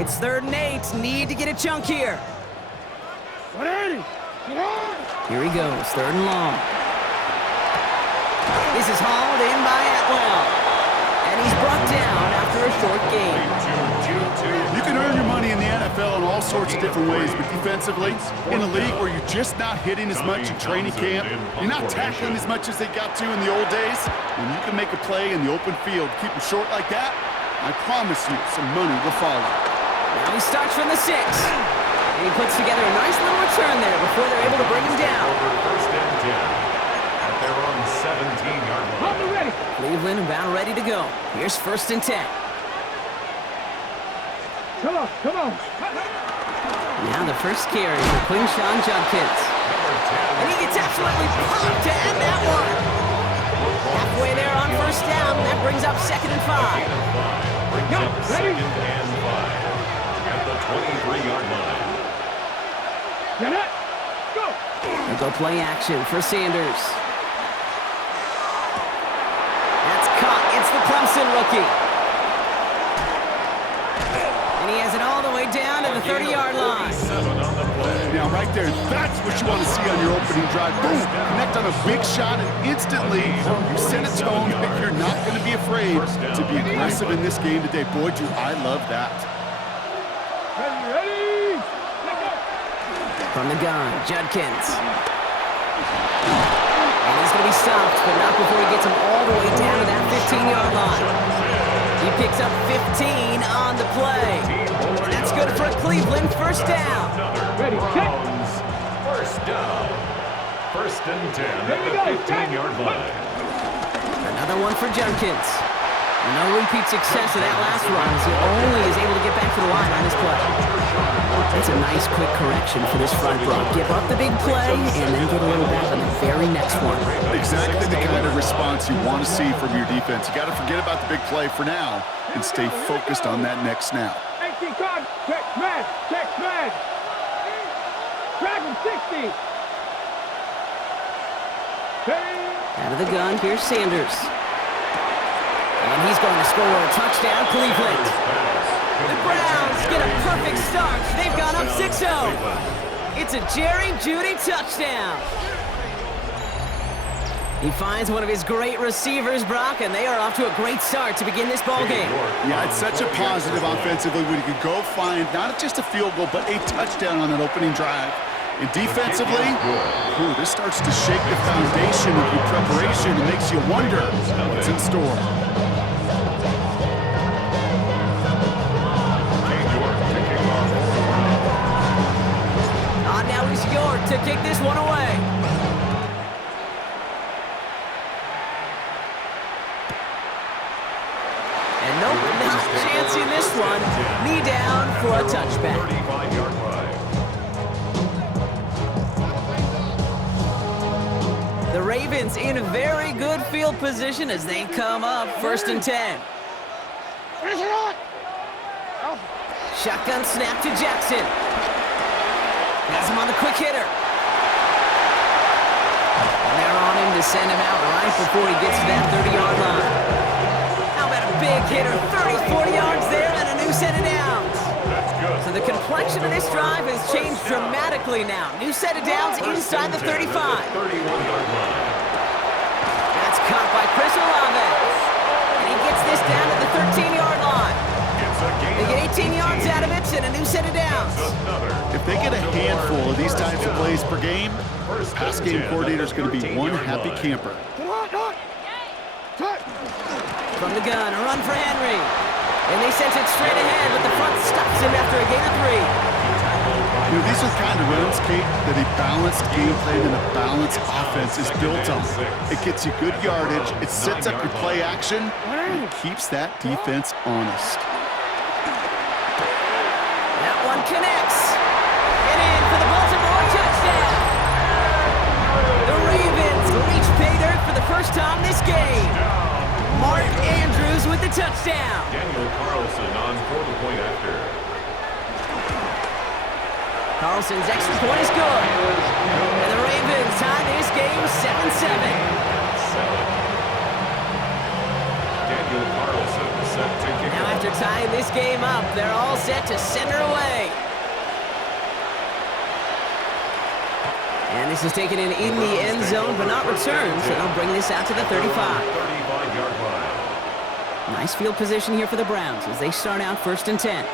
It's 3rd and 8. Need to get a chunk here. Here he goes, 3rd and long. This is hauled in by Atwell. And he's brought down after a short game. You can earn your money in the NFL in all sorts of different ways, but defensively, in a league where you're just not hitting as much in training camp, you're not tackling as much as they got to in the old days, when you can make a play in the open field, keep it short like that, I promise you some money will follow. Now he starts from the 6. And he puts together a nice little return there before they're able to bring him down. First and 10 at their own 17-yard line. Cleveland about ready to go. Here's 1st and 10. Come on. Now the first carry for Quinshawn Judkins. And he gets absolutely pumped to end that one. Halfway there on 1st down. That brings up 2nd and 5. Brings up 2nd and 5 at the 23-yard line. Get it. Go. They'll go play action for Sanders. That's caught. It's the Clemson rookie. And he has it all the way down to the 30-yard line. Now, right there, that's what you want to see on your opening drive. Boom! Connect on a big shot, and instantly you set a tone that you're not going to be afraid to be aggressive in this game today. Boy, do I love that. Ready? From the gun, Judkins. And he's going to be stopped, but not before he gets him all the way down to that 15-yard line. He picks up 15 on the play. And that's good for Cleveland. 1st down. Ready, check. First down. 1st and 10 at the 15-yard line. Another one for Judkins. No repeat success of that last run as he only is able to get back to the line on this play. That's a nice quick correction for this front row. Give up the big play and then get a little back on the very next one. Exactly the kind of response you want to see from your defense. You got to forget about the big play for now and stay focused on that next snap. 18 card. Check smash. Dragon 60. Out of the gun, here's Sanders. And he's going to score a touchdown, Cleveland. The Browns get a perfect start. They've gone up 6-0. It's a Jerry Jeudy touchdown. He finds one of his great receivers, Brock, and they are off to a great start to begin this ball game. Yeah, it's such a positive offensively when you can go find not just a field goal, but a touchdown on that opening drive. And defensively, this starts to shake the foundation of your preparation and makes you wonder what's in store. Now he's York to kick this one away. And nope, not chancing this one. Knee down for a touchback. 35-yard line. The Ravens in a very good field position as they come up 1st and 10. Shotgun snap to Jackson. Has him on the quick hitter. And they're on him to send him out right before he gets to that 30-yard line. How about a big hitter, 30, 40 yards there, and a new set of downs. So the complexion of this drive has changed dramatically now. New set of downs inside the 35. 31-yard line. That's caught by Chris Olave. And he gets this down to the 13-yard line. They get 18 yards out of it and a new set of downs. If they get a handful of these types of plays per game, the pass game coordinator is going to be one happy camper. From the gun, a run for Henry. And they sent it straight ahead, but the front stops him after a gain of 3. These are the kind of runs, Kate, that a balanced game plan and a balanced offense is built on. It gets you good yardage, it sets up your play action, and it keeps that defense honest. That one connects. And in for the Baltimore touchdown. The Ravens reach pay dirt for the first time this game. Mark Andrews with the touchdown. Daniel Carlson on for the point after. Carlson's extra point is good. And the Ravens tie this game 7-7. Daniel Carlson set to kick Now after they're tying this game up. They're all set to send her away. And this is taken in the end zone, but not returned, so they'll bring this out to the 35. 35-yard line. Nice field position here for the Browns as they start out 1st and 10.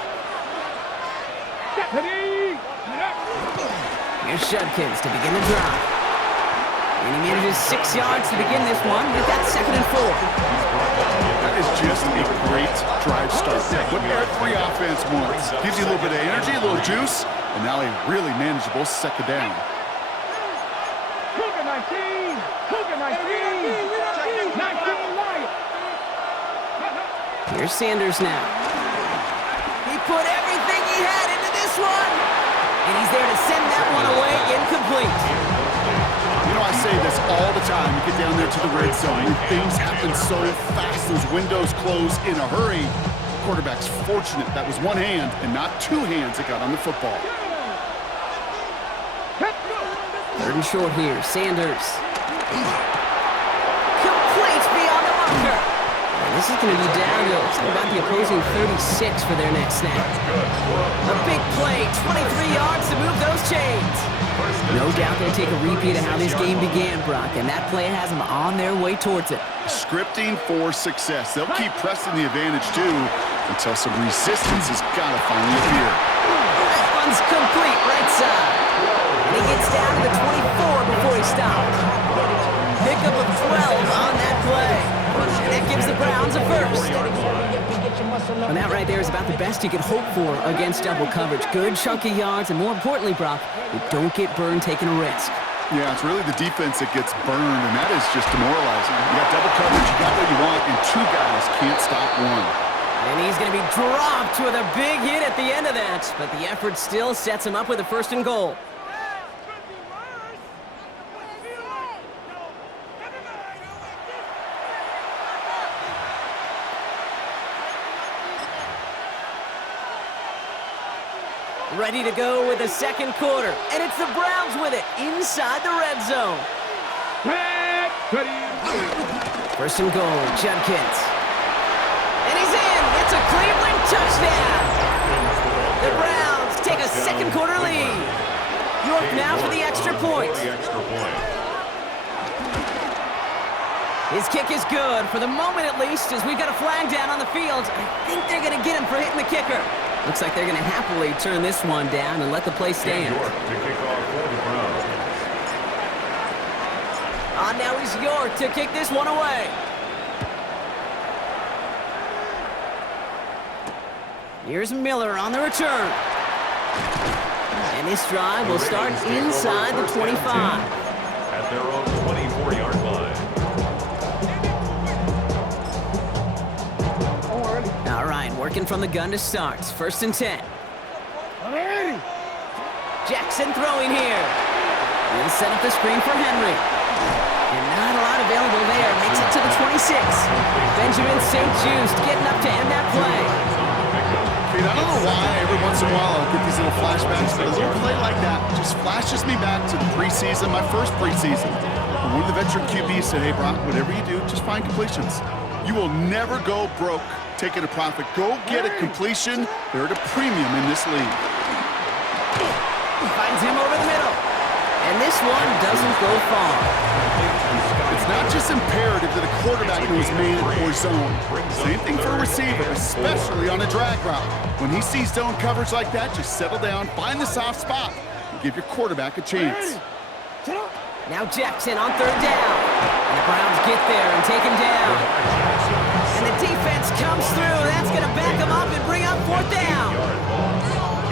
Here's Judkins to begin the drive. And he manages 6 yards to begin this one. We've got 2nd and 4. That is just a great drive start. What every offense wants. Gives you a little bit of energy, a little juice, and now a really manageable 2nd down. Cougar 19! Cougar 19! 19 Lions! Here's Sanders now. He put everything he had into this one. And he's there to send that one away incomplete. You know, I say this all the time. You get down there to the red zone, and things happen so fast. Those windows close in a hurry. The quarterback's fortunate that was one hand and not 2 hands that got on the football. 3rd and short here. Sanders. Complete beyond the marker. And this is going to be down to about the opposing 36 for their next snap. A big play, 23 yards to move those chains. No doubt they'll take a repeat of how this game began, Brock, and that play has them on their way towards it. Scripting for success. They'll keep pressing the advantage, too, until some resistance has got to finally appear. That one's complete right side. And he gets down to the 24 before he stops. Pickup of 12 on that play. And that gives the Browns a 1st. And that right there is about the best you could hope for against double coverage. Good chunky yards, and more importantly, Brock, you don't get burned taking a risk. Yeah, it's really the defense that gets burned, and that is just demoralizing. You got double coverage, you got what you want, and 2 guys can't stop one. And he's going to be dropped with a big hit at the end of that. But the effort still sets him up with a 1st and goal. Ready to go with the 2nd quarter. And it's the Browns with it inside the red zone. 1st and goal, Judkins. And he's in. It's a Cleveland touchdown. The Browns take a 2nd quarter lead. York now for the extra point. His kick is good, for the moment at least, as we've got a flag down on the field. I think they're going to get him for hitting the kicker. Looks like they're going to happily turn this one down and let the play stand. York to kick off for the Browns. Now is York to kick this one away. Here's Miller on the return. And this drive will start inside the 25. At their own 24-yard line. All right, working from the gun to start. 1st and 10. Jackson throwing here. He'll set up the screen for Henry. And not a lot available there. Makes it to the 26. Benjamin St. Just getting up to end that play. I don't know why every once in a while I'll get these little flashbacks, but a little play like that just flashes me back to the preseason, my first preseason. When one of the veteran QBs said, hey, Brock, whatever you do, just find completions. You will never go broke taking a profit. Go get a completion. They're at a premium in this league. Finds him over the middle. And this one doesn't go far. It's not just imperative that a quarterback knows man or zone. Same thing for a receiver, especially on a drag route. When he sees zone coverage like that, just settle down, find the soft spot, and give your quarterback a chance. Now Jackson on 3rd down. And the Browns get there and take him down. And the defense comes through. That's going to back him up and bring up 4th down.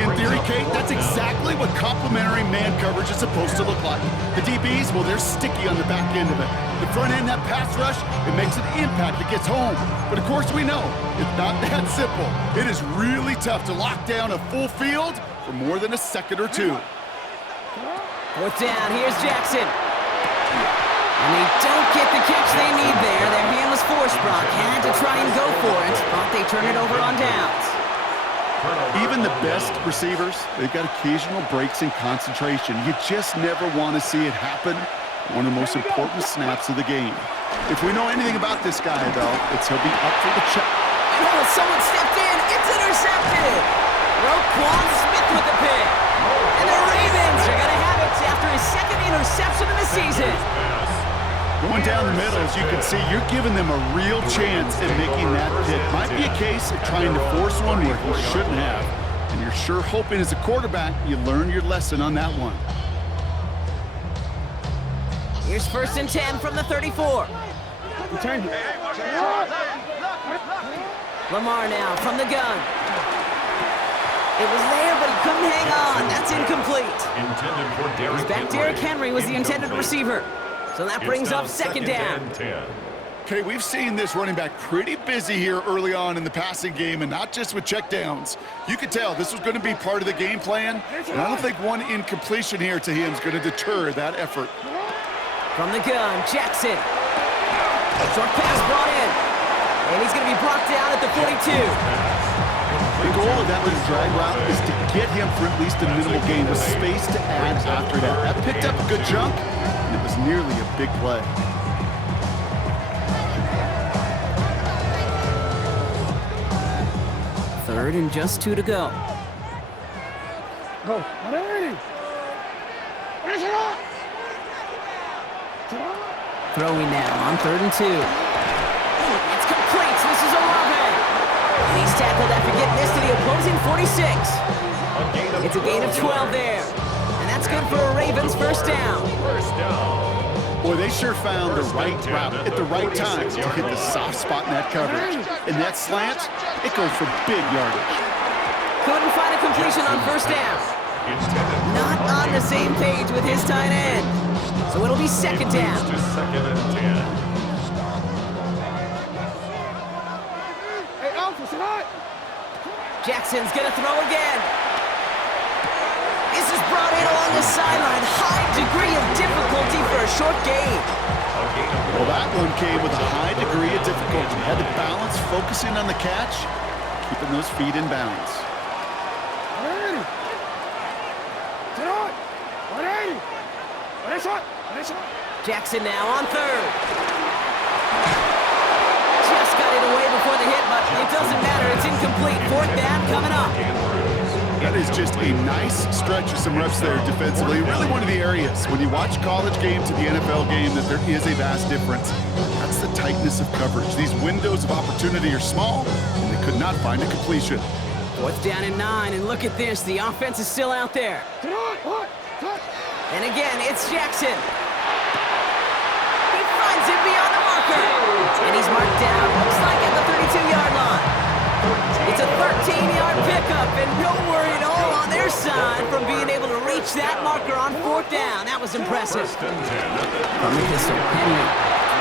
In theory, Kate, that's exactly what complementary man coverage is supposed to look like. The DBs, well, they're sticky on the back end of it. The front end, that pass rush, it makes an impact that gets home. But of course we know, it's not that simple. It is really tough to lock down a full field for more than a second or two. 4th down, here's Jackson. And they don't get the catch they need there. Their hand was forced, Brock. Had to try and go for it, but they turn it over on downs. Even the best receivers, they've got occasional breaks in concentration. You just never want to see it happen. One of the most important snaps of the game. If we know anything about this guy, though, it's he'll be up for the check. Oh, someone stepped in. It's intercepted. Roquan Smith with the pick. And the Ravens are going to have it after his second interception of the season. Going down the middle, as you can see, you're giving them a real chance at making that pick. Might be a case of trying to force one where you shouldn't have. And you're sure hoping as a quarterback you learn your lesson on that one. Here's 1st and 10 from the 34. Lamar now from the gun. It was there, but he couldn't hang on. That's incomplete. He's back. Derrick Henry was the intended receiver. So that brings up 2nd down. Okay, we've seen this running back pretty busy here early on in the passing game, and not just with checkdowns. You could tell this was going to be part of the game plan, and I don't think one incompletion here to him is going to deter that effort. From the gun, Jackson. Short pass brought in. And he's going to be brought down at the 42. The goal of that little drag route is to get him for at least a minimal gain with space to add after that. That picked up a good chunk, and it was nearly a big play. Third and just 2 to go. Go. Throwing now on 3rd and 2. It's complete. This is Olave. And he's tackled after getting this to the opposing 46. It's a gain of 12 there. And that's good for a Ravens 1st down. Boy, they sure found the right route at the right time to hit the soft spot in that coverage. And that slant, it goes for big yardage. Couldn't find a completion on 1st down. Not on the same page with his tight end. So it'll be 2nd down. Jackson's going to throw again. This is brought in along the sideline. High degree of difficulty for a short gain. Well, that one came with a high degree of difficulty. Had to balance, focusing on the catch, keeping those feet in bounds. Jackson now on 3rd. Just got it away before the hit, but it doesn't matter. It's incomplete. 4th down coming up. That is just a nice stretch of some reps there defensively. Really one of the areas when you watch college game to the NFL game that there is a vast difference. That's the tightness of coverage. These windows of opportunity are small, and they could not find a completion. 4th down and 9, and look at this. The offense is still out there. And again, it's Jackson. He finds him beyond the marker. And he's marked down, looks like at the 32-yard line. It's a 13-yard pickup, and no worry at all on their side from being able to reach that marker on 4th down. That was impressive. From the pistol, Henry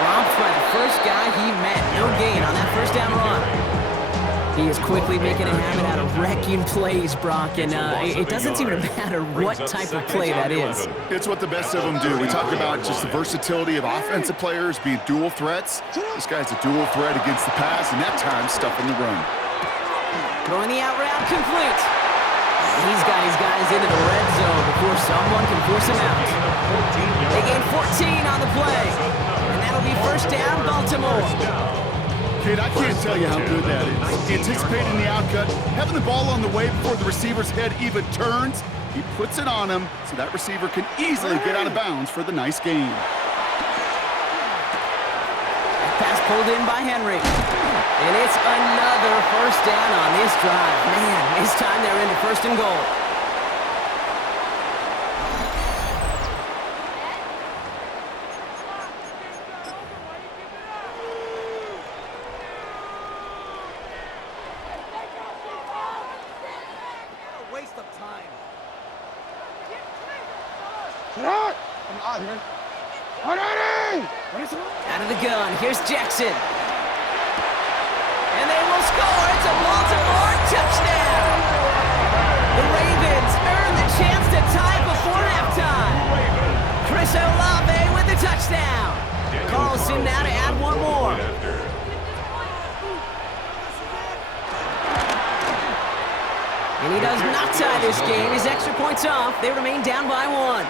dropped by the first guy he met. No gain on that 1st down run. He is quickly making a habit out of wrecking plays, Brock, and it doesn't seem to matter what type of play that is. It's what the best of them do. We talk about just the versatility of offensive players being dual threats. This guy's a dual threat against the pass, and that time stuffing the run. Throwing the out route complete. He's got his guys into the red zone before someone can force him out. They gain 14 on the play, and that'll be 1st down, Baltimore. Kid, I can't tell you how good that is. Anticipating the outcut, having the ball on the way before the receiver's head even turns, he puts it on him so that receiver can easily get out of bounds for the nice gain. Pass pulled in by Henry. And it's another 1st down on this drive. Man, this time they're into 1st and goal. Waste of time. Out of the gun, here's Jackson. And they will score. It's a Baltimore touchdown. The Ravens earn the chance to tie before halftime. Chris Olave with the touchdown. Carlson now to add one more. And he does not tie this game. His extra points off. They remain down by 1.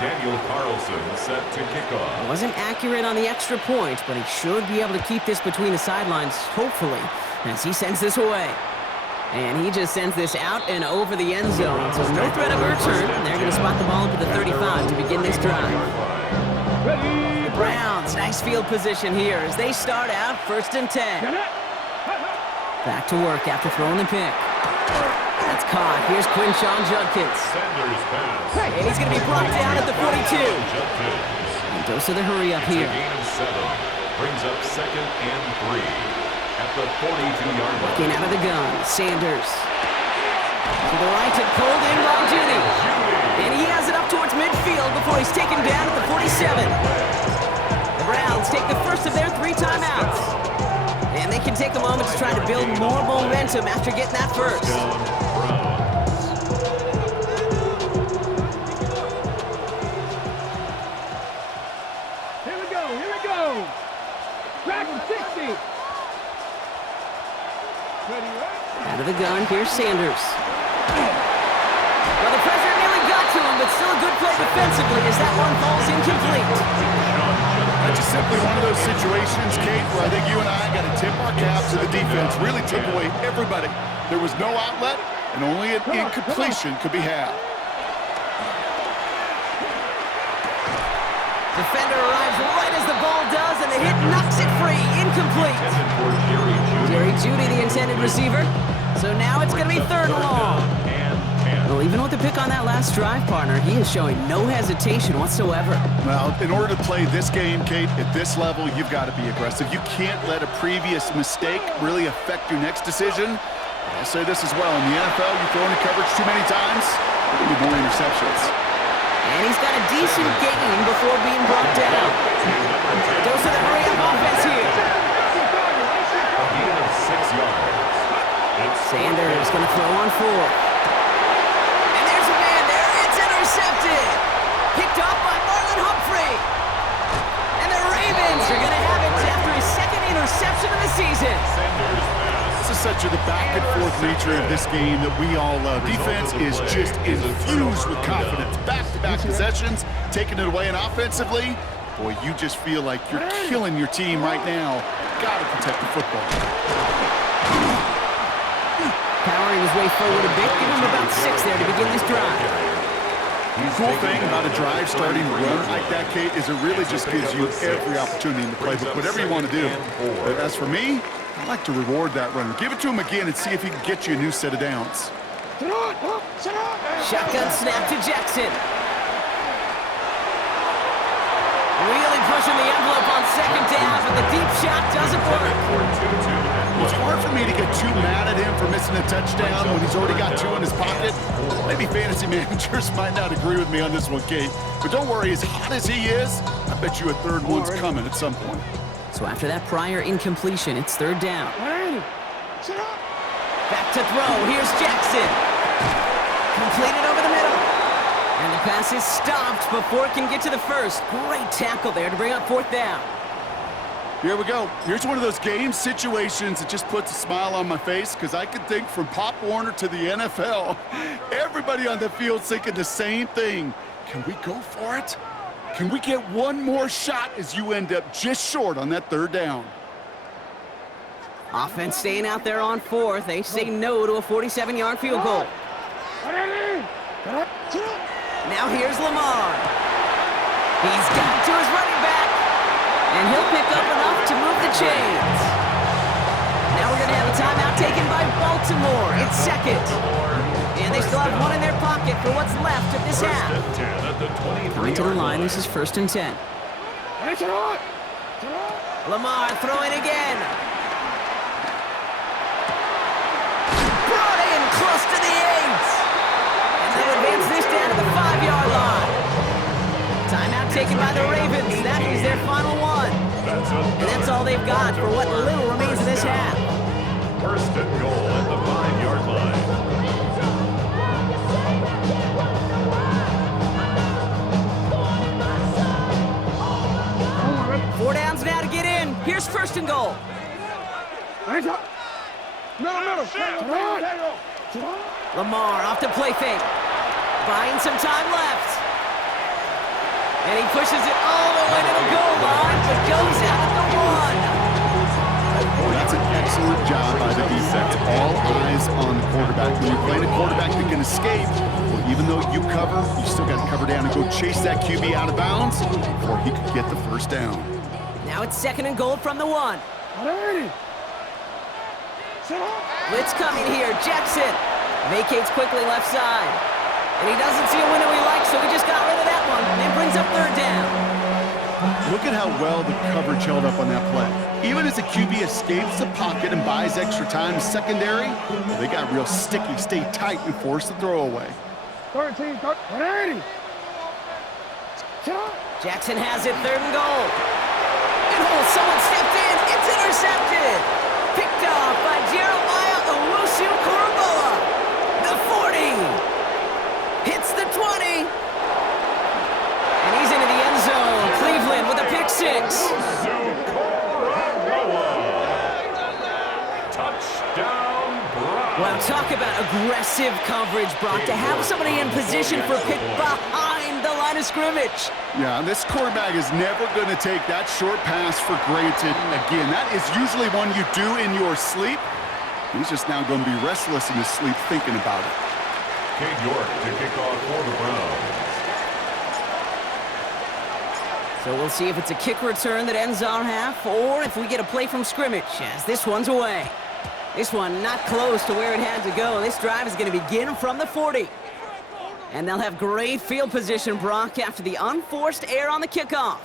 Daniel Carlson set to kick off. Wasn't accurate on the extra point, but he should be able to keep this between the sidelines, hopefully, as he sends this away. And he just sends this out and over the end zone, so no threat of a return. They're going to spot the ball up at the 35 to begin this drive. The Browns, nice field position here as they start out 1st and 10. Back to work after throwing the pick. That's caught. Here's Quinshawn Judkins. Sanders pass. And he's going to be brought down at the 42. And goes to the hurry up here. Gain of 7. Brings up 2nd and 3 at the 42-yard line. Looking out of the gun, Sanders. To the right to Cold in by Judy. And he has it up towards midfield before he's taken down at the 47. The Browns take the first of their 3 timeouts. And they can take a moment to try to build more momentum after getting that first. Here we go, here we go. Track 60. Out of the gun, here's Sanders. Well, the pressure nearly got to him, but still a good play defensively as that one falls incomplete. That's just simply one of those situations, Kate, where I think you and I got to tip our caps to the defense. Really took away everybody. There was no outlet, and only an incompletion could be had. Defender arrives right as the ball does, and the hit knocks it free. Incomplete. Jerry Jeudy, the intended receiver. So now it's going to be 3rd and long. Well, even with the pick on that last drive, partner, he is showing no hesitation whatsoever. Well, in order to play this game, Kate, at this level, you've got to be aggressive. You can't let a previous mistake really affect your next decision. I'll say this as well. In the NFL, you throw into coverage too many times, there'll be more interceptions. And he's got a decent gain before being brought down. Goes to the hurry-up offense here. A gain of 6 yards. Sanders going to throw on 4. Picked up by Marlon Humphrey. And the Ravens are going to have it after his 2nd interception of the season. This is such the back and forth nature of this game that we all love. Defense is just infused with confidence. Back-to-back possessions, taking it away, and offensively, boy, you just feel like you're killing your team right now. Got to protect the football. Powering his way forward a bit, give him about 6 there to begin this drive. The cool thing about a drive starting to run like that, Kate, is it really just gives you every opportunity in the playbook, whatever you want to do. But as for me, I like to reward that runner. Give it to him again and see if he can get you a new set of downs. Shotgun snap to Jackson. Really pushing the envelope on 2nd down, but the deep shot doesn't work. It's hard for me to get too mad at him for missing a touchdown when he's already got 2 in his pocket. Maybe fantasy managers might not agree with me on this one, Kate. But don't worry, as hot as he is, I bet you a 3rd one's coming at some point. So after that prior incompletion, it's 3rd down. Back to throw. Here's Jackson. Completed over the middle. And the pass is stopped before it can get to the 1st. Great tackle there to bring up 4th down. Here we go. Here's one of those game situations that just puts a smile on my face because I can think from Pop Warner to the NFL, everybody on the field's thinking the same thing. Can we go for it? Can we get one more shot as you end up just short on that 3rd down? Offense staying out there on 4th. They say no to a 47-yard field goal. Now here's Lamar. He's got to his running back. And he'll pick up enough to move the chains. Now we're going to have a timeout taken by Baltimore. It's 2nd. And they still have 1 in their pocket for what's left of this half. Coming to the line, this is 1st and 10. Lamar throwing again. Brought in close to the 8. And they'll advance this down to the 5-yard line. Timeout taken by the Ravens. That is their final one. And that's all they've got for what little remains of this half. 1st and goal at the 5-yard line. 4 downs now to get in. Here's 1st and goal. Lamar off to play fake. Buying some time left. And he pushes it all the way to the goal line, but goes out at the 1. Well, that's an excellent job by the defense. All eyes on the quarterback. When you're playing a quarterback that can escape, well, even though you cover, you still got to cover down and go chase that QB out of bounds before he could get the first down. Now it's 2nd and goal from the 1. Blitz coming here. Jackson vacates quickly left side. And he doesn't see a window he likes, so he just got rid of that one. And brings up 3rd down. Look at how well the coverage held up on that play. Even as the QB escapes the pocket and buys extra time secondary, they got real sticky, stay tight, and force the throwaway. 13, 180. Jackson has it, 3rd and goal. And someone stepped in. It's intercepted. Picked off by Jeremiah Owusu-Koramoah. The 40. Hits the 20. And he's into the end zone. Cleveland with a pick 6. Touchdown, Browns. Well, talk about aggressive coverage, Brock. To have somebody in position for a pick behind the line of scrimmage. Yeah, this quarterback is never going to take that short pass for granted. Again, that is usually one you do in your sleep. He's just now going to be restless in his sleep thinking about it. Cade York to kick off for the Browns. So we'll see if it's a kick return that ends our half, or if we get a play from scrimmage, as this one's away. This one not close to where it had to go. This drive is going to begin from the 40. And they'll have great field position, Brock, after the unforced error on the kickoff.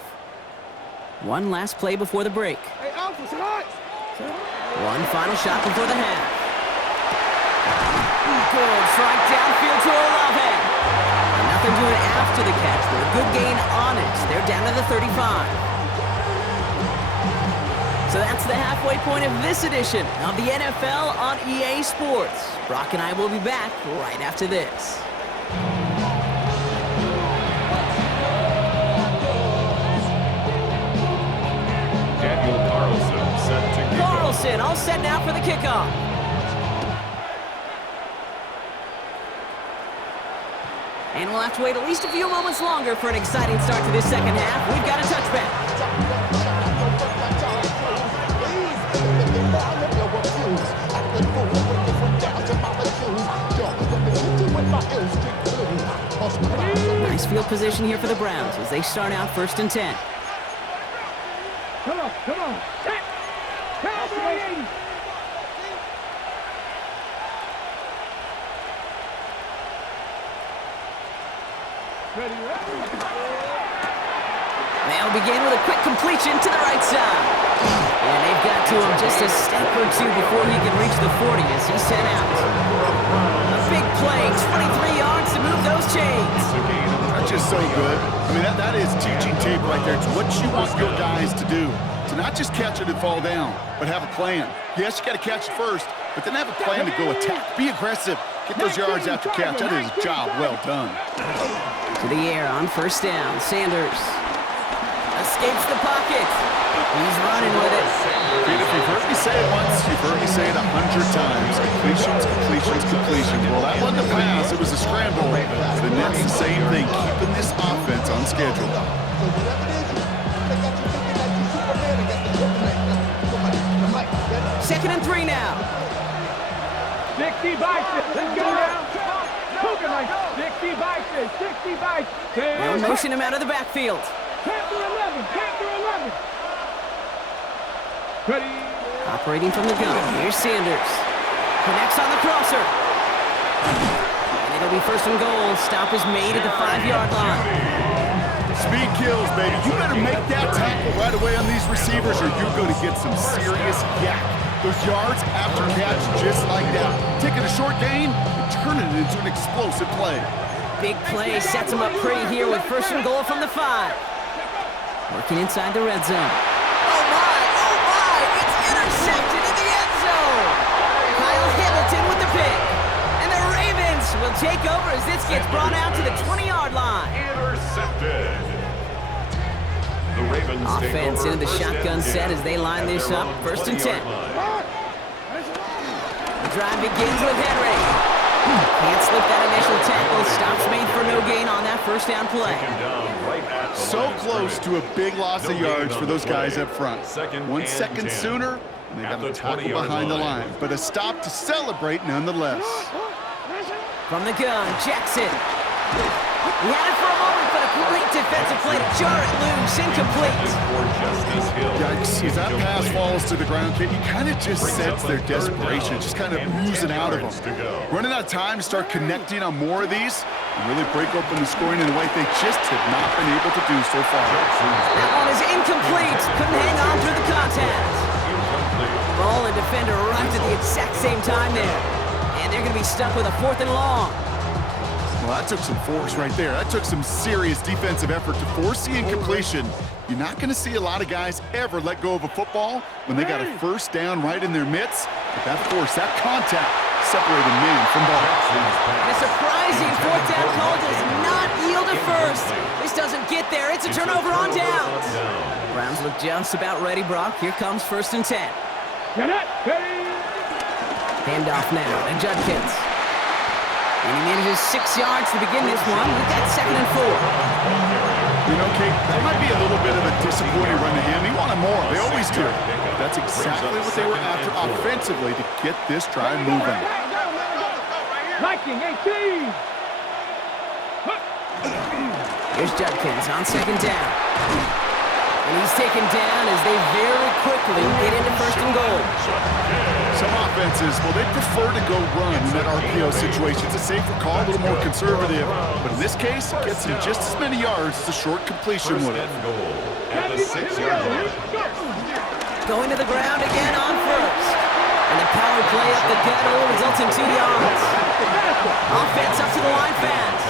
One last play before the break. One final shot before the half. Good strike downfield to Olave. And nothing doing after the catch, but a good gain on it. They're down to the 35. So that's the halfway point of this edition of the NFL on EA Sports. Brock and I will be back right after this. Daniel Carlson set to kick off. Carlson all set now for the kickoff. And we'll have to wait at least a few moments longer for an exciting start to this second half. We've got a touchback. Nice field position here for the Browns as they start out 1st and 10. Come on. Set. Pass 180. Ready. They'll begin with a quick completion to the right side. And they've got to him just a step or two before he can reach the 40 as he's sent out. A big play, 23 yards to move those chains. That's just so good. I mean, that is teaching tape right there. It's what you want your guys to do. To not just catch it and fall down, but have a plan. Yes, you got to catch it first, but then have a plan to go attack. Be aggressive. Get those yards after catch. That is a job well done. To the air on 1st down. Sanders escapes the pocket. He's running with it. And if you've heard me say it once, you've heard me say it 100 times. Completions. Well, that wasn't a pass. It was a scramble. The Nets, the same thing, keeping this offense on schedule. 2nd and 3 now. 60 biceps. Let's go now. 60 biceps. 60 biceps. They'll motion him out of the backfield. Panther 11. Ready. Operating from the gun. Here's Sanders. Connects on the crosser. And it'll be 1st and goal. Stop is made at the 5-yard line. Speed kills, baby. You better make that tackle right away on these receivers or you're going to get some serious yak. Those yards after catch just like that. Taking a short gain and turning it into an explosive play. Big play sets him up pretty here with 1st and goal from the 5. Working inside the red zone. Oh my! It's intercepted in the end zone! Kyle Hamilton with the pick. And the Ravens will take over as this gets brought out to the 20-yard line. Intercepted. The Ravens Offense into the shotgun set as they line this up. 1st and 10. The drive begins with Henry. Can't slip that initial tackle. Stops made for no gain on that first down play. So close to a big loss of yards for those guys up front. 1 second sooner, and they got a tackle behind the line. But a stop to celebrate nonetheless. From the gun, Jackson. He had it for a moment, but a great defensive play to jar it loose. Incomplete. Yikes, as that pass falls to the ground, Kate, you kind of just sense their desperation, just kind of oozing out of them. Running out of time to start connecting on more of these and really break open the scoring in a way they just have not been able to do so far. That one is incomplete. Couldn't hang on through the contact. Ball and defender arrived at the exact same time there. And they're going to be stuck with a 4th and long. Well, that took some force right there. That took some serious defensive effort to force the incompletion. You're not going to see a lot of guys ever let go of a football when they got a first down right in their midst. But that force, that contact, separated man from ball. And a surprising 4th down call does not yield a first. This doesn't get there. It's a turnover on downs. Browns look just about ready, Brock. Here comes 1st and 10. Handoff now to Judkins. And he manages 6 yards to begin this one. We've got 2nd and 4. You know, Kate, that might be a little bit of a disappointing run to him. He wanted more. They always do. That's exactly what they were after offensively to get this drive moving. Liking 18. Here's Judkins on 2nd down. And he's taken down as they very quickly get into 1st and goal. Some offenses, well, they prefer to go run in that RPO situation. It's a safer call, a little more conservative. But in this case, it gets him just as many yards as a short completion would have. At the 6-yard line. Going to the ground again on 1st. And the power play up the gut only results in 2 yards. Offense up to the line fast.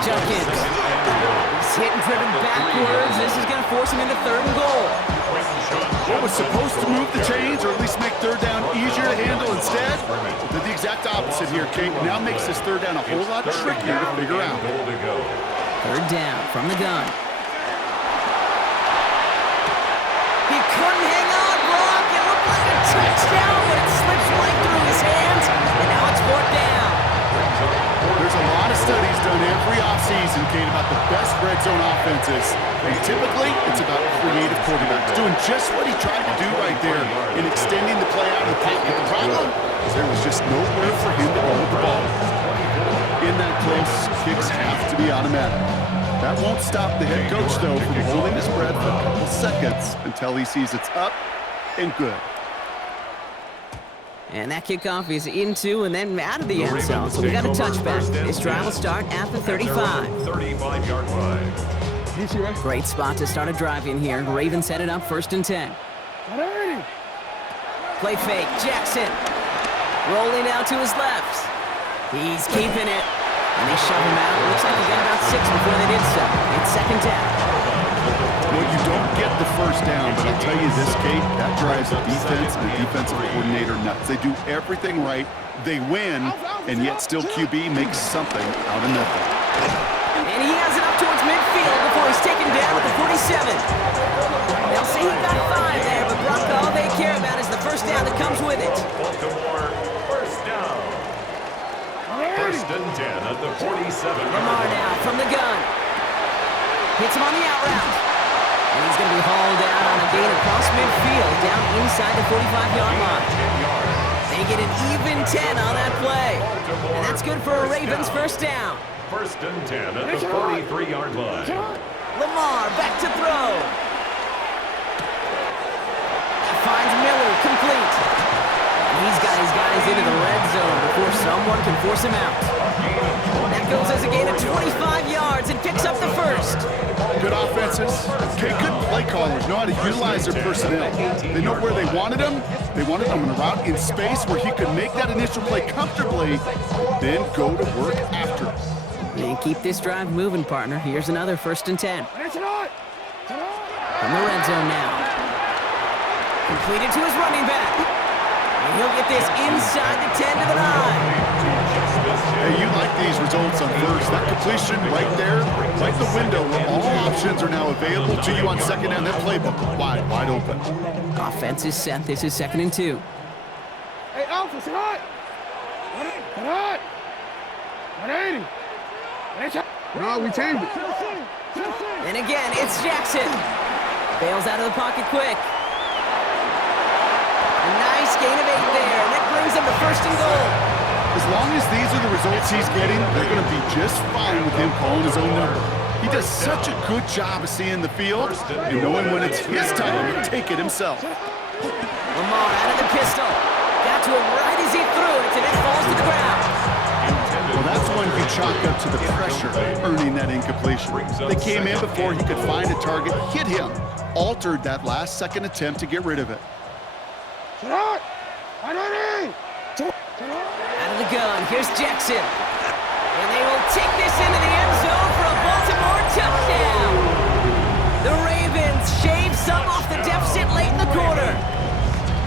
Judkins. He's hit and driven backwards. This is going to force him into 3rd and goal. What was supposed to move the chains, or at least make 3rd down easier to handle instead, did the exact opposite here, Kate. Now makes this 3rd down a whole lot trickier to figure out. 3rd down from the gun. He couldn't hang on, Brock. It looked like a touchdown, but it slips right through his hands, and now it's 4th down. There's a lot of studies done every offseason, Kate, about the best red zone offenses. And typically, it's about creative quarterbacks doing just what he tried to do right there in extending the play out of the pocket. The problem is there was just nowhere for him to go with the ball. In that close, kicks have to be automatic. That won't stop the head coach, though, from holding his breath for a couple seconds until he sees it's up and good. And that kickoff is into and then out of the end zone. So we got a touchback. This drive will start at the 35. 35-yard line. Great spot to start a drive in here. Ravens headed up 1st and 10. Play fake. Jackson. Rolling out to his left. He's keeping it. And they shove him out. Looks like he got about 6 before they did so. It's 2nd down. Well, you don't get the 1st down, but I'll tell you this, Kate, that drives the defense and the defensive coordinator nuts. They do everything right. They win, and yet still QB makes something out of nothing. And he has it up towards midfield before he's taken down at the 47. They'll say he got 5 there, but Brock, all they care about is the 1st down that comes with it. Baltimore, 1st down. 1st and 10 at the 47. Lamar now from the gun. Hits him on the out route. And he's going to be hauled out on a gain across midfield, down inside the 45-yard line. They get an even 10 on that play. And that's good for a Ravens 1st down. 1st and 10 at the 43-yard line. Lamar back to throw. Finds Miller, complete. And he's got his guys into the red zone before someone can force him out. That goes as a gain of 25 yards and picks up the 1st. Good offenses. Okay, good play callers know how to utilize their personnel. They know where they wanted him. They wanted him in a route in space where he could make that initial play comfortably, then go to work after. And keep this drive moving, partner. Here's another 1st and 10. From the red zone now. Completed to his running back. And he'll get this inside the 10 to the 9. Hey, you like these results on 1st. That completion right there, right in the window where all options are now available to you on 2nd down. That playbook wide open. Offense is set. This is 2nd and 2. Hey, No, we changed it. And again, it's Jackson. Bails out of the pocket quick. A nice gain of 8 there, and that brings him to 1st and goal. As long as these are the results he's getting, they're going to be just fine with him calling his own number. He does such a good job of seeing the field and knowing when it's his time to take it himself. Lamar out of the pistol. Got to him right as he threw it, and it falls to the ground. Well, that's one you chalk up to the pressure earning that incompletion. They came in before he could find a target, hit him, altered that last-second attempt to get rid of it. Out of the gun, here's Jackson. And they will take this into the end zone for a Baltimore touchdown. The Ravens shave some off the deficit late in the quarter.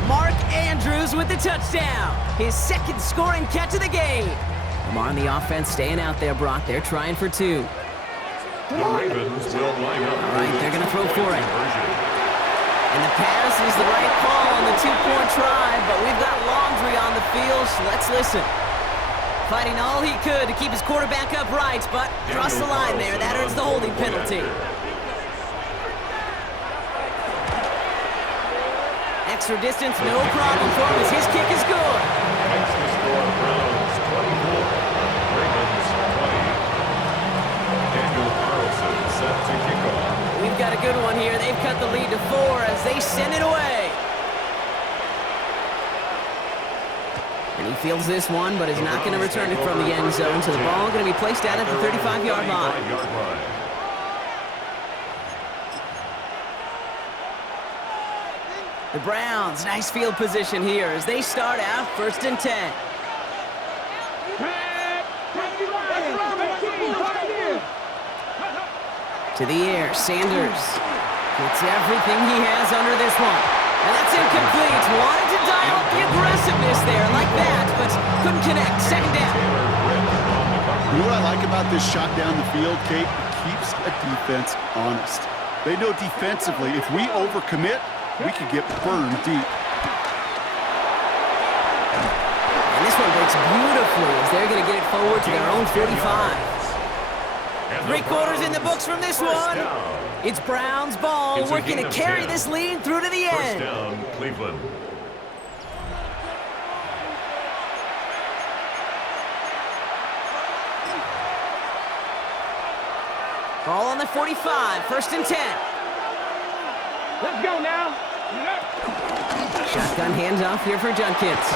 Mark Andrews with the touchdown. His 2nd scoring catch of the game. Lamar on the offense staying out there, Brock. They're trying for 2. The Ravens will line up. All right, they're going to throw for it. And the pass is the right call on the 2-point try, but we've got laundry on the field, so let's listen. Fighting all he could to keep his quarterback upright, but crossed the line there. That earns the holding penalty. Extra distance, no problem for him as his kick is good. Makes the score Browns 24, Ravens 20. Daniel Carlson set to kick off. We've got a good one here. They've cut the lead to 4 as they send it away. And he fields this one, but is not going to return it from the end zone, so the ball going to be placed out at the 35-yard line. The Browns, nice field position here as they start out 1st and 10. To the air, Sanders gets everything he has under this one. And that's incomplete. Wanted to dial up the aggressiveness there like that, but couldn't connect. 2nd down. You know what I like about this shot down the field, Kate? It keeps a defense honest. They know defensively, if we overcommit, we could get burned deep. And this one breaks beautifully as they're going to get it forward to their own 45. 3 quarters in the books from this one. It's Browns ball, working to carry this lead through to the end. 1st down, Cleveland. Ball on the 45, 1st and 10. Let's go now. Shotgun handoff here for Junkins.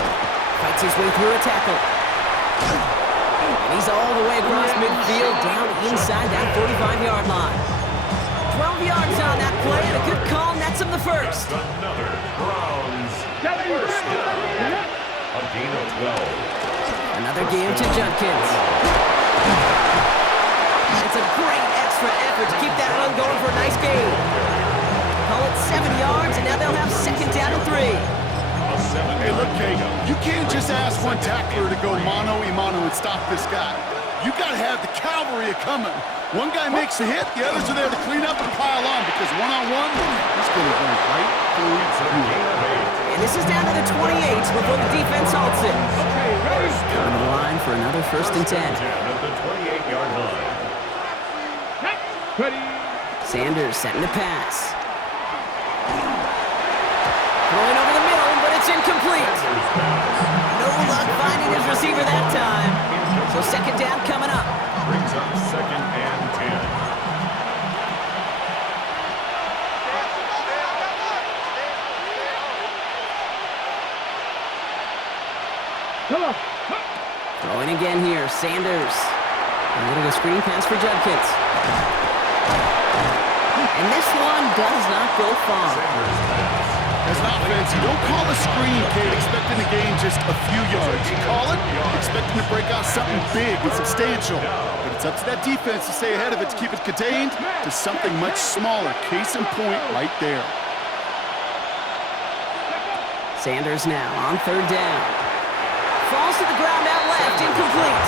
Fights his way through a tackle. And he's all the way across midfield, down inside that 45-yard line. 12 yards on that play, and a good call nets him the 1st. Another Browns 1st down. A gain of 12. Another game to Junkins. It's a great extra effort to keep that run going for a nice gain. Call it 7 yards, and now they'll have 2nd down and 3. Hey, look, Kate, you can't just ask one tackler to go mano-a-mano and stop this guy. You got to have the cavalry coming. One guy makes a hit, the others are there to clean up and pile on, because one-on-one, he's going to run right through you. And this is down to the 28 before the defense halts it. On the line for another 1st and 10. At the 28-yard line. Sanders setting the pass. Throwing over the middle, but it's incomplete. No luck finding his receiver that time. So 2nd down coming up. Brings up 2nd and 10. Come on. Throwing again here, Sanders. A little screen pass for Judkins. And this one does not go far. As an offense, you don't call a screen, Kate, expecting to gain just a few yards. You call it expecting to break out something big and substantial. But it's up to that defense to stay ahead of it, to keep it contained to something much smaller. Case in point right there. Sanders now on 3rd down. Falls to the ground out left, incomplete.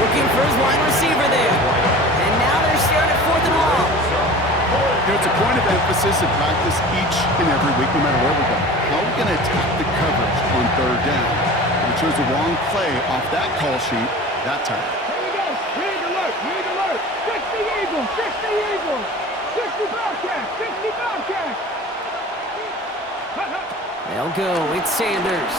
Looking for his wide receiver there. And now they're staring at 4th and long. You know, it's a point of emphasis in practice each and every week, no matter where we go. How are we going to attack the coverage on third down? We chose the wrong play off that call sheet that time. Here we go. We need to work. We need to work. 60 Eagles. 60 Eagles. 60 Bobcats. 60 Bobcats. They'll go. It's Sanders.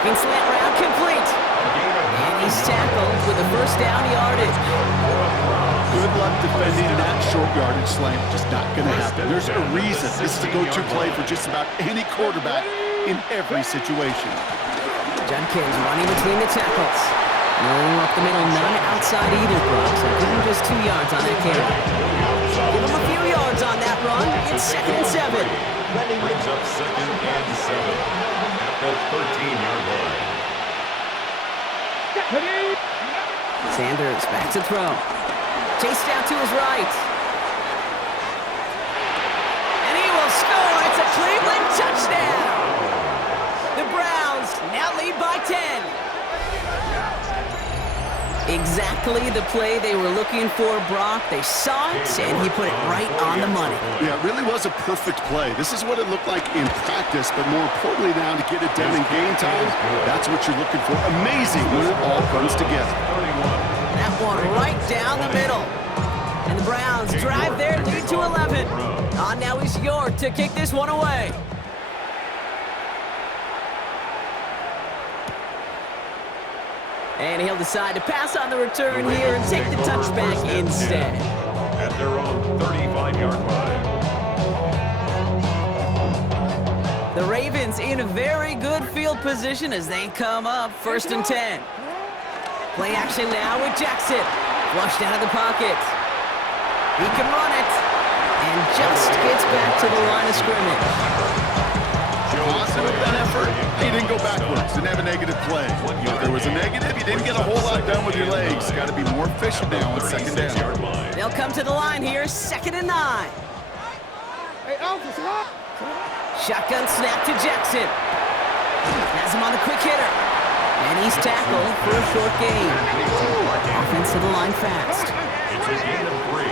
Looking slant route complete. And he's tackled with a first down yardage. Good luck defending that short yardage slant. Just not going to happen. There's a reason this is a go-to play for just about any quarterback in every situation. Judkins running between the tackles. No up the middle, none outside either, Brock. So give him just 2 yards on that carry. Give him a few yards on that run. It's 2nd and 7. Brings up 2nd and 7 at the 13-yard line. Sanders back to throw. Chased out to his right. And he will score. It's a Cleveland touchdown. The Browns now lead by 10. Exactly the play they were looking for, Brock. They saw it, and he put it right on the money. Yeah, it really was a perfect play. This is what it looked like in practice, but more importantly now to get it done in game time, that's what you're looking for. Amazing when it all comes together. That one right down the middle. And the Browns drive their lead to 11. Now is York to kick this one away. And he'll decide to pass on the return here and take the touchback instead. At their own 35-yard line. The Ravens in a very good field position as they come up 1st and 10. Play action now with Jackson. Flushed out of the pocket. He can run it. And just gets back to the line of scrimmage. Positive that effort, he didn't go backwards, didn't have a negative play. If there was a negative, you didn't get a whole lot done with your legs. Got to be more efficient now on 2nd down. They'll come to the line here, 2nd and 9. Hey, officer. Shotgun snap to Jackson. Has him on the quick hitter. And he's tackled for a short gain. Offense to the line fast. It's a gain of 3.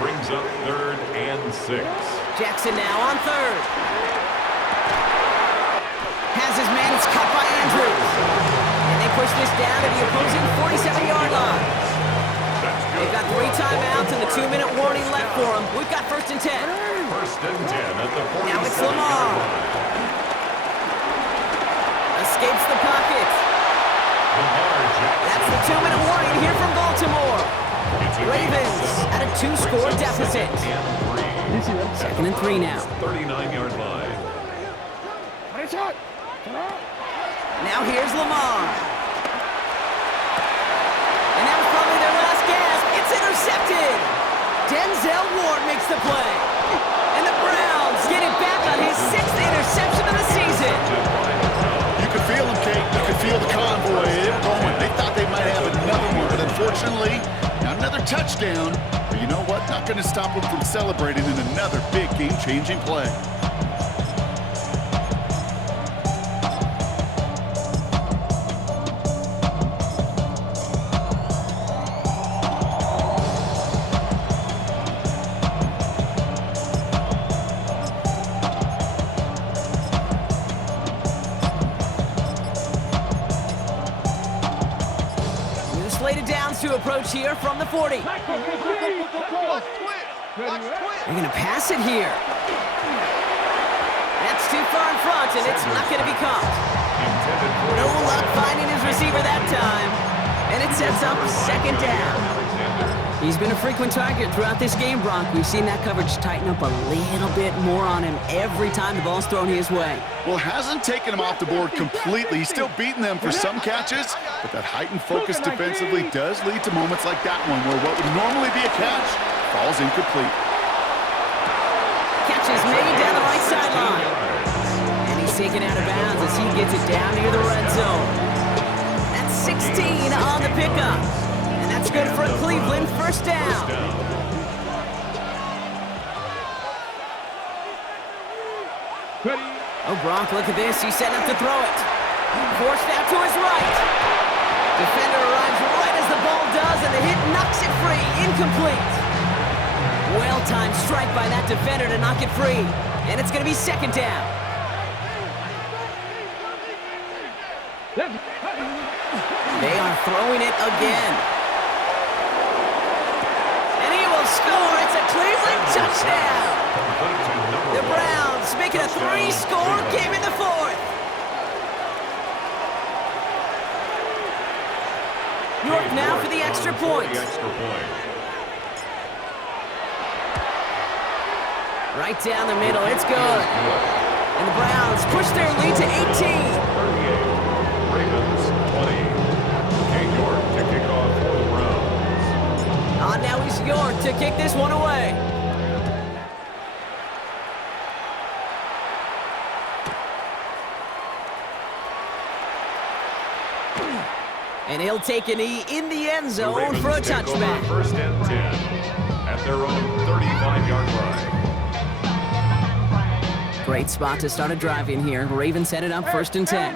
Brings up 3rd and 6. Jackson now on 3rd. Has his man, it's caught by Andrews. And they push this down to the opposing 47-yard line. They've got 3 timeouts and the 2-minute warning left for them. We've got 1st and 10. 1st and 10 at the 47-yard line. Now it's Lamar. Escapes the pocket. That's the 2-minute warning here from Baltimore. Ravens at a 2-score deficit. 2nd and 3 now. 39-yard line. Now here's Lamar. And that was probably their last gasp. It's intercepted. Denzel Ward makes the play. And the Browns get it back on his 6th interception of the season. You could feel them, Kate. You could feel the convoy. They were going. They thought they might have another one, but unfortunately, not another touchdown. But you know what? Not going to stop them from celebrating in another big game-changing play. To approach here from the 40. They're going to pass it here. That's too far in front, and it's not going to be caught. No luck finding his receiver that time. And it sets up 2nd down. He's been a frequent target throughout this game, Brock. We've seen that coverage tighten up a little bit more on him every time the ball's thrown his way. Well, hasn't taken him off the board completely. He's still beating them for some catches, but that heightened focus defensively does lead to moments like that one where what would normally be a catch falls incomplete. Catch is made down the right sideline. And he's taken out of bounds as he gets it down near the red zone. That's 16 on the pickup. And that's good for Cleveland. 1st down. Oh, Brock, look at this. He's setting up to throw it. Forced out to his right. Defender arrives right as the ball does, and the hit knocks it free. Incomplete. Well-timed strike by that defender to knock it free. And it's going to be second down. They are throwing it again. And he will score. It's a Cleveland touchdown. The Browns make it a 3-score game in the fourth. York now for the extra point. Right down the middle, it's good. And the Browns push their lead to 18. 38. Ravens 20. King York to kick off for the Browns. Now he's York to kick this one away. And he'll take a knee in the end zone for a touchback. First and 10 at their own 35-yard line. Great spot to start a drive in here. Ravens set it up first and 10.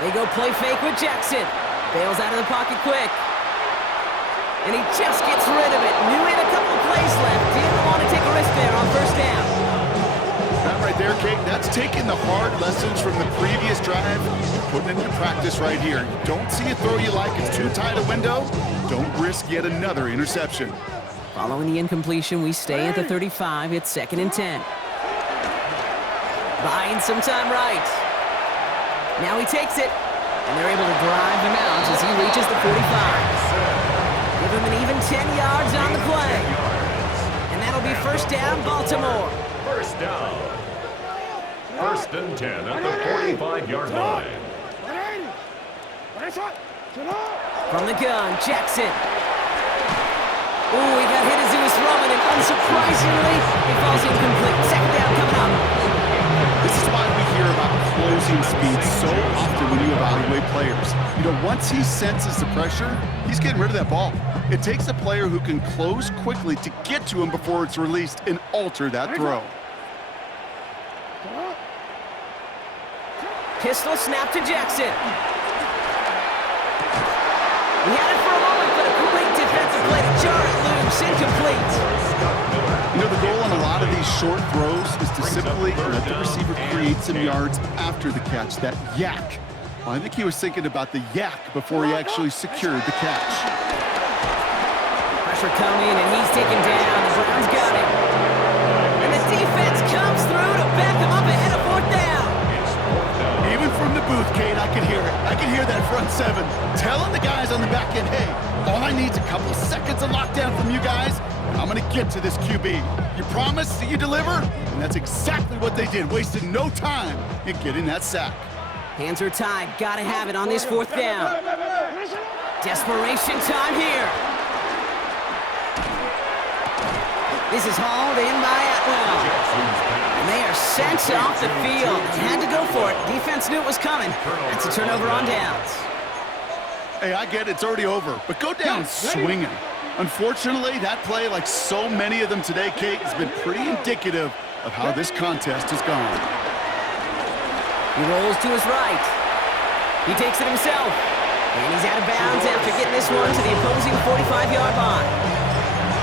They go play fake with Jackson. Bails out of the pocket quick. And he just gets rid of it. Knew he had a couple of plays left. Didn't want to take a risk there on first down. That right there, Kate, that's taking the hard lessons from the previous drive, putting it into practice right here. You don't see a throw you like, it's too tight a window, don't risk yet another interception. Following the incompletion, we stay at the 35. It's second and 10. Buying some time right. Now he takes it, and they're able to drive him out as he reaches the 45. Give him an even 10 yards on the play. And that'll be first down, Baltimore. First down. First and 10 at the 45-yard line. From the gun, Jackson. Ooh, he got hit as he was throwing, and unsurprisingly, he falls incomplete. Second down coming up. This is why we hear about closing speed so often when you evaluate players. You know, once he senses the pressure, he's getting rid of that ball. It takes a player who can close quickly to get to him before it's released and alter that throw. Pistol snap to Jackson. He had it for a moment, but a great defensive play to jar it loose. Incomplete. You know, the goal on a lot of these short throws is to simply let the receiver create some yards after the catch, that yak. Well, I think he was thinking about the yak before he actually secured the catch. Pressure coming, and he's taken down. The Browns got him. And the defense comes through to back him up ahead of fourth down. Even from the booth, Kate, I can hear it. I can hear that front seven telling the guys on the back end, hey, all I need is a couple seconds of lockdown from you guys, and I'm going to get to this QB. You promise that you deliver? And that's exactly what they did, wasted no time in getting that sack. Hands are tied. Got to have it on this fourth down. Desperation time here. This is hauled in by Atwell. And they are sent off the field. They had to go for it. Defense knew it was coming. That's a turnover on downs. Hey, I get it. It's already over. But go down swinging. Unfortunately, that play, like so many of them today, Kate, has been pretty indicative of how this contest has gone. He rolls to his right. He takes it himself. And he's out of bounds after getting this one to the opposing 45-yard line.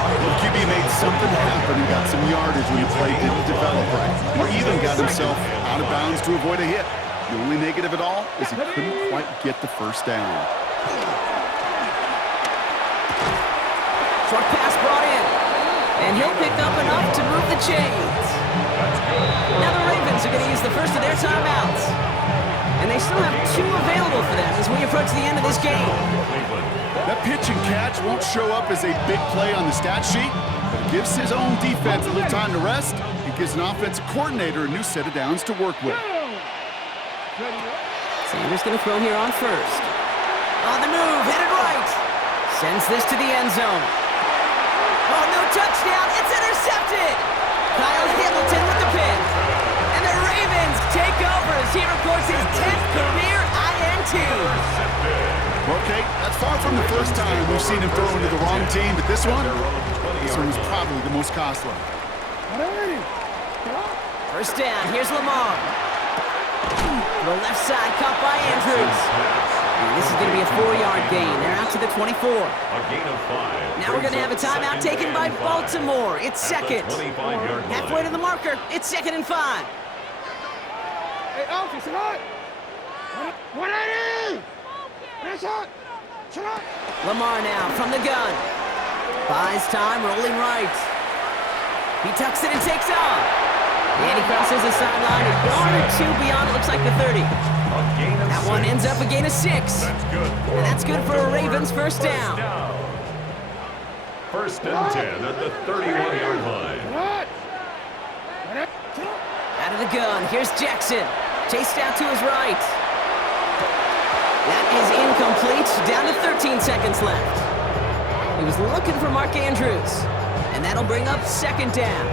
The QB made something happen and got some yardage when the play didn't develop right. Or even got himself out of bounds to avoid a hit. The only negative at all is he couldn't quite get the first down. Short pass brought in. And he'll pick up enough to move the chains. Now the Ravens are going to use the first of their timeouts. And they still have 2 available for them as we approach the end of this game. That pitch and catch won't show up as a big play on the stat sheet, but it gives his own defense a little time to rest and gives an offensive coordinator a new set of downs to work with. Sanders going to throw here on first. On the move, headed right. Sends this to the end zone. Oh, no touchdown. It's intercepted. Kyle Hamilton with the pick. And the Ravens take over as he records his 10th career INT. Well, Kate, that's far from the first time we've seen him throw into the wrong team, but this one was probably the most costly. First down, here's Lamar. To the left side, caught by Andrews. And this is going to be a 4-yard gain. They're out to the 24. A gain of 5. Now we're going to have a timeout taken by Baltimore. It's second. Halfway to the marker. It's 2nd and 5. Hey, Alfie, sit up! 180! Hands up! Sit up! Lamar now from the gun. Buys time, rolling right. He tucks it and takes off. And he crosses the sideline a yard or 2 beyond, it looks like the 30. That one ends up a gain of 6. That's good. And that's good for a Ravens first down. First and 10 at the 31-yard line. Out of the gun, here's Jackson. Chased out to his right. That is incomplete, down to 13 seconds left. He was looking for Mark Andrews. And that'll bring up 2nd down.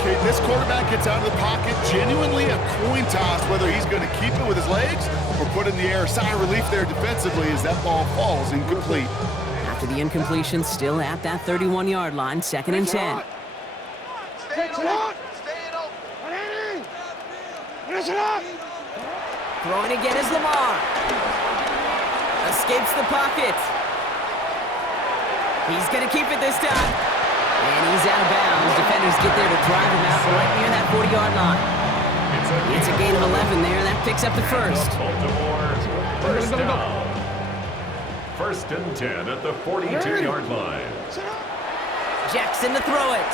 Okay, this quarterback gets out of the pocket, genuinely a coin toss whether he's going to keep it with his legs or put it in the air. Sigh of relief there defensively as that ball falls incomplete. After the incompletion, still at that 31-yard line, 2nd and 10. Throwing again is Lamar. Escapes the pocket. He's going to keep it this time. And he's out of bounds. Defenders get there to drive him out right near that 40-yard line. It's a gain of 11 there. That picks up the first. Baltimore, first down. First and 10 at the 42-yard line. Jackson to throw it.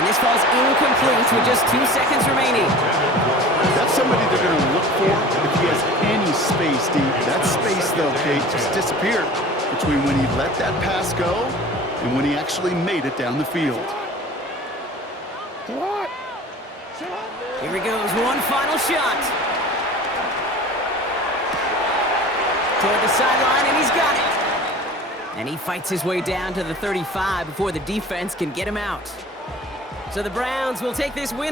And this falls incomplete with just 2 seconds remaining. That's somebody they're going to look for if he has any space deep. That space, though, Kate, just disappeared between when he let that pass go and when he actually made it down the field. Here he goes, one final shot. Toward the sideline, and he's got it. And he fights his way down to the 35 before the defense can get him out. So the Browns will take this win